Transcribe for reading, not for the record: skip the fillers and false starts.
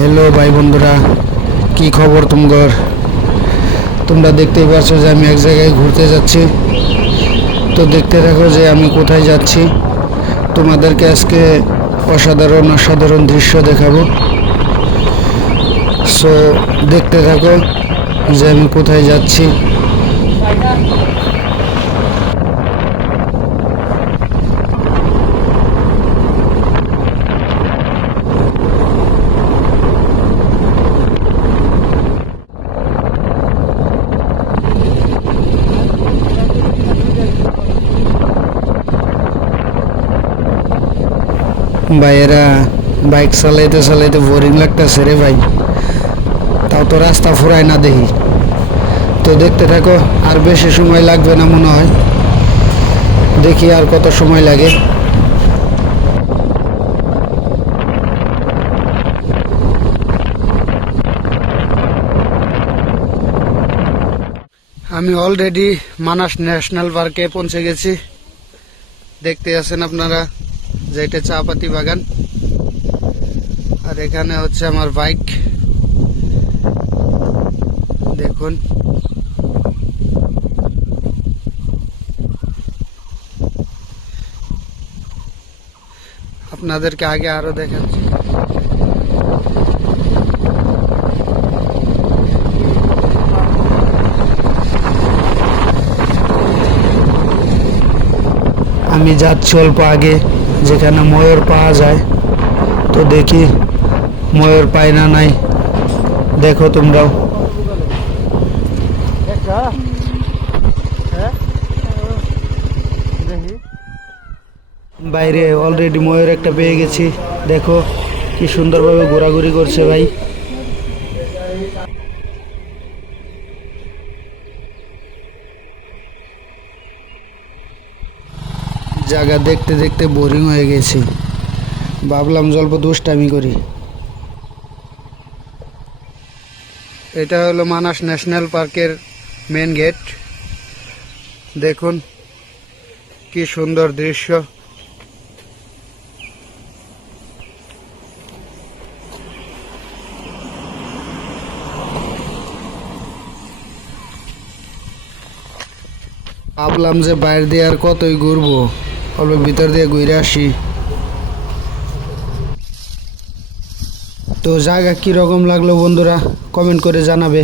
Hello ভাই বন্ধুরা, কি খবর তোমার? তোমরা দেখতেই পাচ্ছ যে আমি এক জায়গায় ঘুরতে যাচ্ছি। তো দেখতে থাকো যে আমি কোথায় যাচ্ছি। তোমাদেরকে আজকে অসাধারণ অসাধারণ দৃশ্য দেখাবো। সো দেখতে থাকো যে আমি কোথায় যাচ্ছি। ভাইয়েরা, বাইক চালাইতে চালাইতে বোরিং লাগতেছে রে ভাই। তাও তো রাস্তা ফুরায় না দেখি। তো দেখতে থাকো, আর বেশি সময় লাগবে না মনে হয়। দেখি আর কত সময় লাগে। আমি অলরেডি মানাস ন্যাশনাল পার্কে পৌঁছে গেছি। দেখতে আছেন আপনারা যে এটা চা পাতি বাগান, আর এখানে হচ্ছে আমার বাইক। দেখুন, আপনাদেরকে আগে আরো দেখাচ্ছি। আমি যাচ্ছি অল্প আগে, যেখানে ময়ূর পাওয়া যায়। তো দেখি ময়ূর পাই না নাই, দেখো তোমরাও। বাইরে অলরেডি ময়ূর একটা পেয়ে গেছি। দেখো কি সুন্দরভাবে ঘোরাঘুরি করছে ভাই। জায়গা দেখতে দেখতে বোরিং হয়ে গেছি, ভাবলাম অল্প দুষ্টামি করি। এটা হলো মানাস ন্যাশনাল পার্কের মেন গেট। দেখুন কি সুন্দর দৃশ্য। ভাবলাম যে বাইরে দিয়ে আর কতই ঘুরবো, অল্প ভিতর দিয়ে ঘুরে আসি। তো জায়গা কিরকম লাগলো বন্ধুরা, কমেন্ট করে জানাবে।